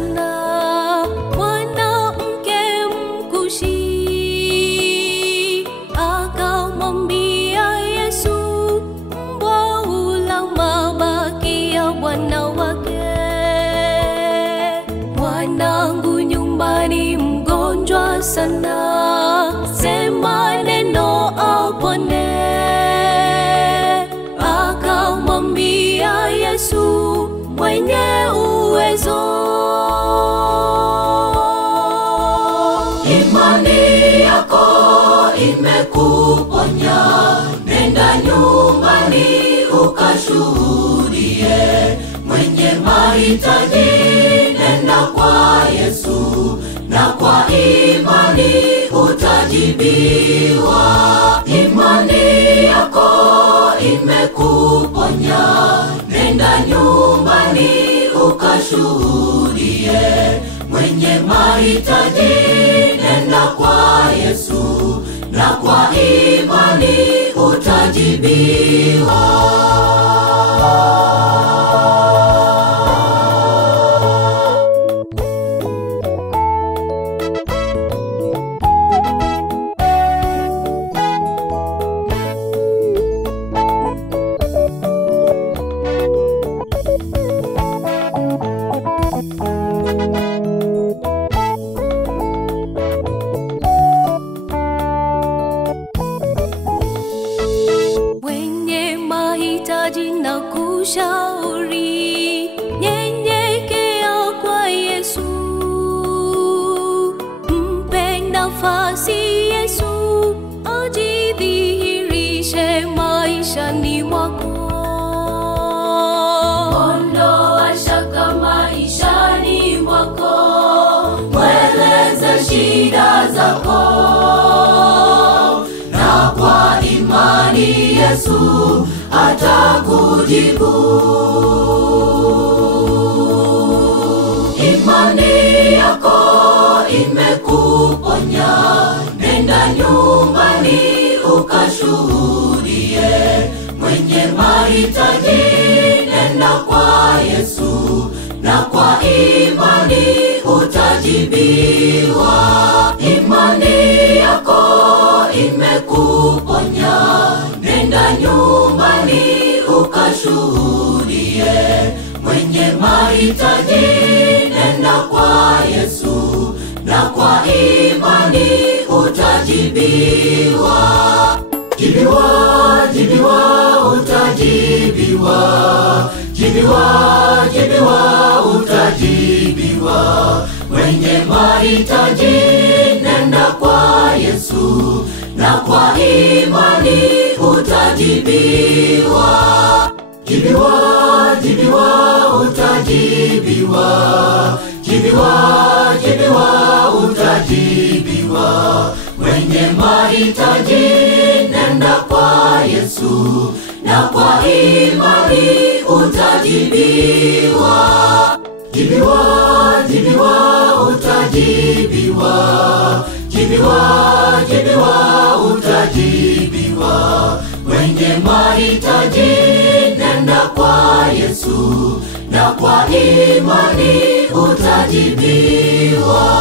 sana, mwanamke mkushi akamwambia Yesu, mbwa hula mabaki ya bwana wake. Mwanangu nyumbani mgonjwa sana, sema neno apone. Akamwambia Yesu mwenye uwezo, imani yako imekuponya, nenda nyumbani ukashuhudie. Mwenye mahitaji nenda kwa Yesu, na kwa imani utajibiwa. Imani yako imekuponya, nenda nyumbani ukashuhudie. Mwenye mahitaji nenda kwa Yesu, na kwa imani utajibiwa. na kushauri, nyenyekea kwa Yesu, mpe nafasi Yesu, ajidhihirishe maishani mwako. Ondoa shaka maishani mwako, mweleze shida zako, na kwa imani Yesu atakujibu. Imani yako imekuponya, nenda nyumbani ukashuhudie. Mwenye mahitaji nenda kwa Yesu, na kwa imani utajibiwa. Imani yako imekuponya, nenda nyumbani ukashuhudie. Mwenye mahitaji nenda kwa Yesu, na kwa imani utajibiwa. Jibiwa, jibiwa, utajibiwa. Jibiwa, jibiwa, utajibiwa. Mwenye mahitaji nenda kwa Yesu, na kwa imani utajibiwa. Jibiwa, jibiwa, utajibiwa. Jibiwa, jibiwa, utajibiwa. Mwenye mahitaji nenda kwa Yesu, na kwa imani utajibiwa. Jibiwa, jibiwa, utajibiwa. Jibiwa, jibiwa, utajibiwa. Mwenye mahitaji nenda kwa Yesu, na kwa imani utajibiwa.